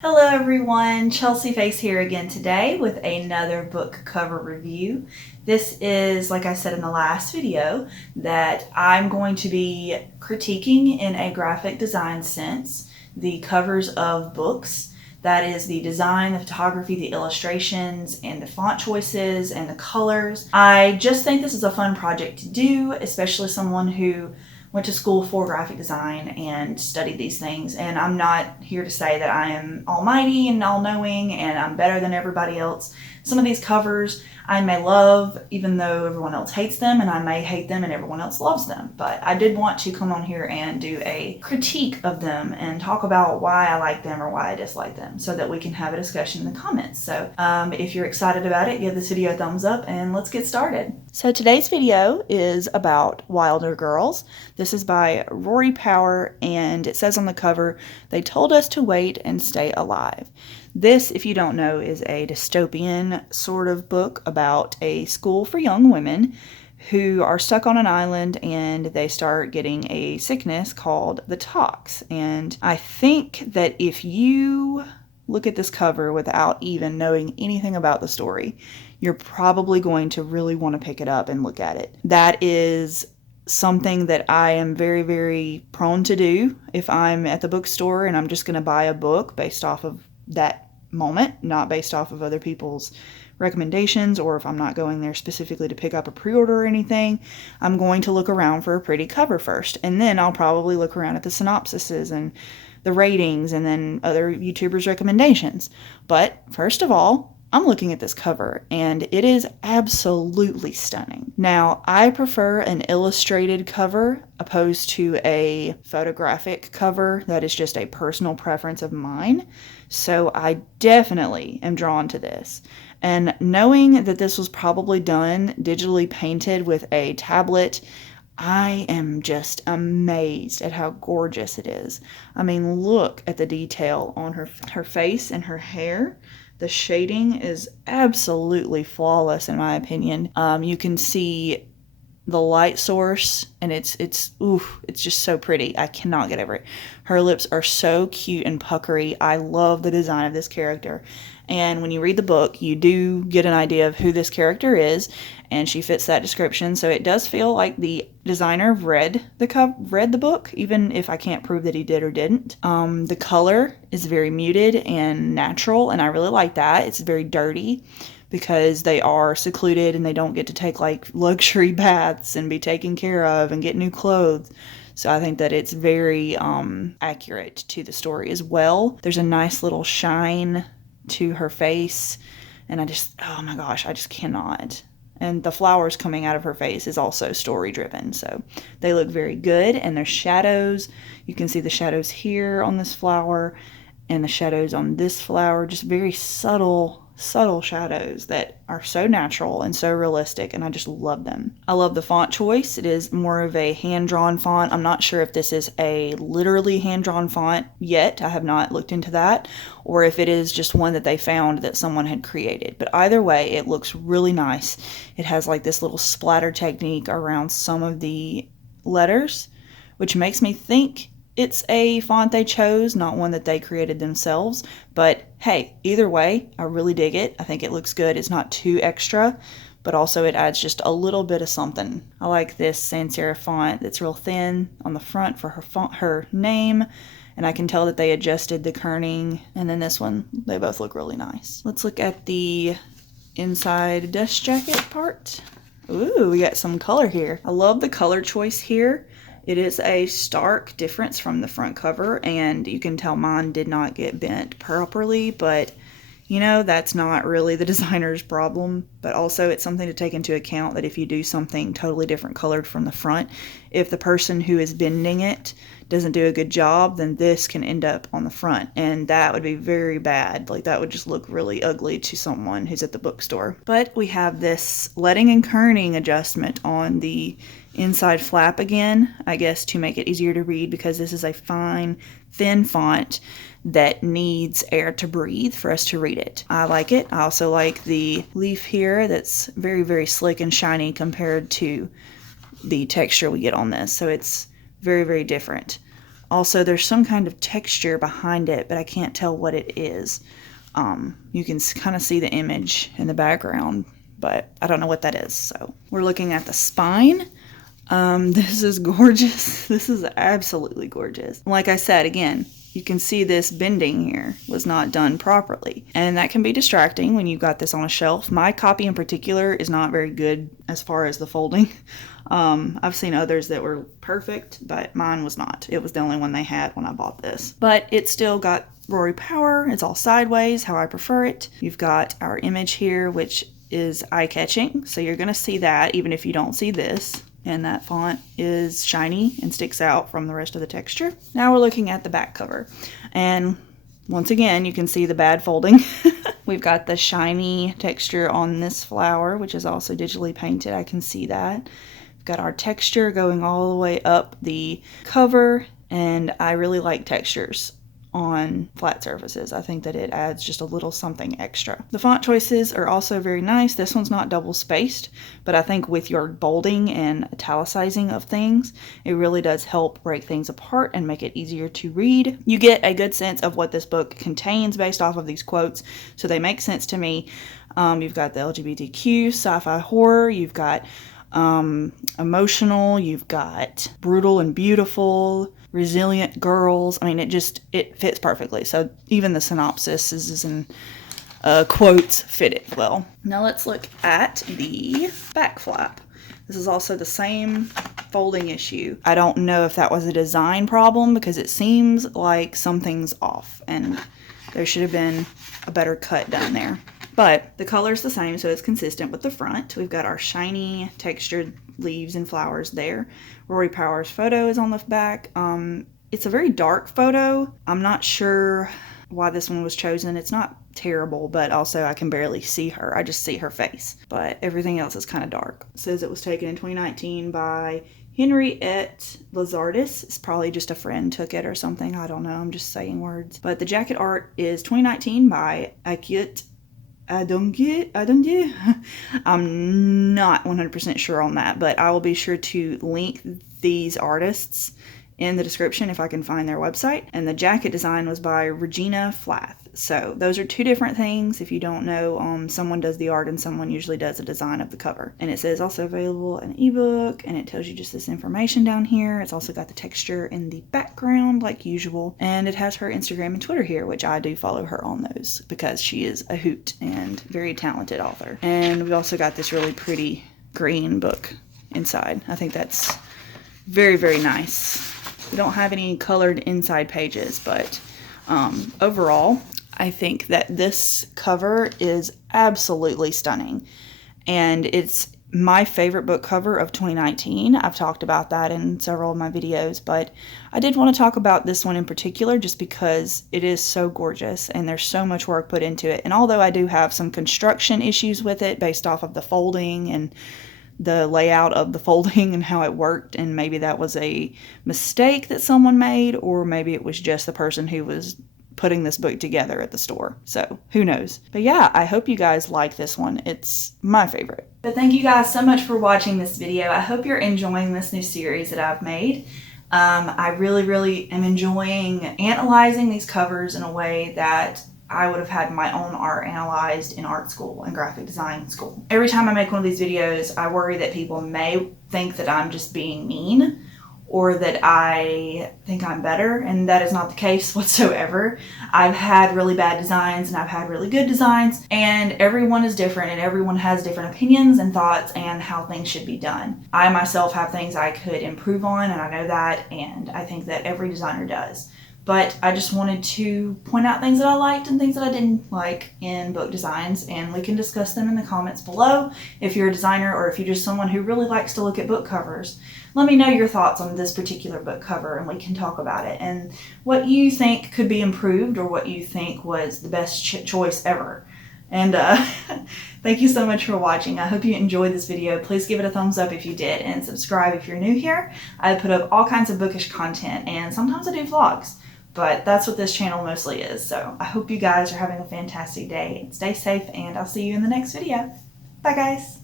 Hello everyone, Chelsea Face here again today with another book cover review. This is, like I said in the last video, that I'm going to be critiquing in a graphic design sense the covers of books. That is the design, the photography, the illustrations, and the font choices and the colors. I just think this is a fun project to do, especially someone who went to school for graphic design and studied these things. And I'm not here to say that I am almighty and all-knowing and I'm better than everybody else. Some of these covers I may love even though everyone else hates them, and I may hate them and everyone else loves them. But I did want to come on here and do a critique of them and talk about why I like them or why I dislike them so that we can have a discussion in the comments. So if you're excited about it, give this video a thumbs up and let's get started. So today's video is about Wilder Girls. This is by Rory Power, and it says on the cover, "They told us to wait and stay alive." This, if you don't know, is a dystopian sort of book about a school for young women who are stuck on an island and they start getting a sickness called the tox. And I think that if you look at this cover without even knowing anything about the story, you're probably going to really want to pick it up and look at it. That is something that I am very, very prone to do if I'm at the bookstore and I'm just going to buy a book based off of that moment, not based off of other people's recommendations, or if I'm not going there specifically to pick up a pre-order or anything. I'm going to look around for a pretty cover first, and then I'll probably look around at the synopsises and the ratings and then other YouTubers' recommendations. But first of all, I'm looking at this cover and it is absolutely stunning. Now, I prefer an illustrated cover opposed to a photographic cover. That is just a personal preference of mine. So I definitely am drawn to this. And knowing that this was probably done digitally painted with a tablet, I am just amazed at how gorgeous it is. I mean, look at the detail on her face and her hair. The shading is absolutely flawless in my opinion. You can see the light source and it's just so pretty. I cannot get over it. Her lips are so cute and puckery. I love the design of this character. And when you read the book, you do get an idea of who this character is, and she fits that description. So it does feel like the designer read the book, even if I can't prove that he did or didn't. The color is very muted and natural, and I really like that. It's very dirty because they are secluded and they don't get to take like luxury baths and be taken care of and get new clothes. So I think that it's very accurate to the story as well. There's a nice little shine to her face, and oh my gosh, I just cannot. And the flowers coming out of her face is also story driven, so they look very good. And there's shadows. You can see the shadows here on this flower and the shadows on this flower, just very subtle shadows that are so natural and so realistic, and I just love them. I love the font choice. It is more of a hand-drawn font. I'm not sure if this is a literally hand-drawn font yet. I have not looked into that, or if it is just one that they found that someone had created. But either way, it looks really nice. It has like this little splatter technique around some of the letters, which makes me think it's a font they chose, not one that they created themselves. But hey, either way, I really dig it. I think it looks good. It's not too extra, but also it adds just a little bit of something. I like this sans serif font that's real thin on the front for her name, and I can tell that they adjusted the kerning. And then this one, they both look really nice. Let's look at the inside dust jacket part. Ooh, we got some color here. I love the color choice here. It is a stark difference from the front cover, and you can tell mine did not get bent properly, but you know, that's not really the designer's problem. But also it's something to take into account that if you do something totally different colored from the front, if the person who is bending it doesn't do a good job, then this can end up on the front, and that would be very bad. Like, that would just look really ugly to someone who's at the bookstore. But we have this letting and kerning adjustment on the inside flap again, I guess to make it easier to read, because this is a fine, thin font that needs air to breathe for us to read it. I like it. I also like the leaf here that's very, very slick and shiny compared to the texture we get on this. So it's very, very different. Also, there's some kind of texture behind it, but I can't tell what it is. You can kind of see the image in the background, but I don't know what that is. So we're looking at the spine. This is gorgeous. This is absolutely gorgeous. Like I said, again, you can see this bending here was not done properly, and that can be distracting when you've got this on a shelf. My copy in particular is not very good as far as the folding. I've seen others that were perfect, but mine was not. It was the only one they had when I bought this. But it still got Rory Power. It's all sideways, how I prefer it. You've got our image here, which is eye-catching, so you're going to see that even if you don't see this. And that font is shiny and sticks out from the rest of the texture. Now we're looking at the back cover. And once again, you can see the bad folding. We've got the shiny texture on this flower, which is also digitally painted. I can see that. We've got our texture going all the way up the cover, and I really like textures on flat surfaces. I think that it adds just a little something extra. The font choices are also very nice. This one's not double spaced, but I think with your bolding and italicizing of things, it really does help break things apart and make it easier to read. You get a good sense of what this book contains based off of these quotes, so they make sense to me. You've got the LGBTQ, sci-fi horror, you've got emotional, you've got brutal and beautiful, resilient girls. I mean, it fits perfectly. So even the synopsis is in quotes fit it well. Now let's look at the back flap. This is also the same folding issue. I don't know if that was a design problem because it seems like something's off and there should have been a better cut done there. But the color's the same, so it's consistent with the front. We've got our shiny textured leaves and flowers there. Rory Power's photo is on the back. It's a very dark photo. I'm not sure why this one was chosen. It's not terrible, but also I can barely see her. I just see her face. But everything else is kind of dark. It says it was taken in 2019 by Henriette Lazardis. It's probably just a friend took it or something. I don't know. I'm just saying words. But the jacket art is 2019 by Akut Adondier. I'm not 100% sure on that, but I will be sure to link these artists in the description if I can find their website. And the jacket design was by Regina Flath. So those are two different things. If you don't know, someone does the art and someone usually does the design of the cover. And it says also available in ebook, and it tells you just this information down here. It's also got the texture in the background like usual. And it has her Instagram and Twitter here, which I do follow her on those because she is a hoot and very talented author. And we've also got this really pretty green book inside. I think that's very, very nice. We don't have any colored inside pages, but overall, I think that this cover is absolutely stunning. And it's my favorite book cover of 2019. I've talked about that in several of my videos, but I did want to talk about this one in particular just because it is so gorgeous and there's so much work put into it. And although I do have some construction issues with it based off of the folding and the layout of the folding and how it worked, and maybe that was a mistake that someone made, or maybe it was just the person who was putting this book together at the store. So who knows? But yeah, I hope you guys like this one. It's my favorite. But thank you guys so much for watching this video. I hope you're enjoying this new series that I've made. I really am enjoying analyzing these covers in a way that I would have had my own art analyzed in art school and graphic design school. Every time I make one of these videos, I worry that people may think that I'm just being mean or that I think I'm better, and that is not the case whatsoever. I've had really bad designs and I've had really good designs, and everyone is different and everyone has different opinions and thoughts and how things should be done. I myself have things I could improve on, and I know that, and I think that every designer does. But I just wanted to point out things that I liked and things that I didn't like in book designs, and we can discuss them in the comments below. If you're a designer or if you're just someone who really likes to look at book covers, let me know your thoughts on this particular book cover and we can talk about it and what you think could be improved or what you think was the best choice ever. And thank you so much for watching. I hope you enjoyed this video. Please give it a thumbs up if you did, and subscribe if you're new here. I put up all kinds of bookish content, and sometimes I do vlogs. But that's what this channel mostly is. So I hope you guys are having a fantastic day. Stay safe, and I'll see you in the next video. Bye, guys.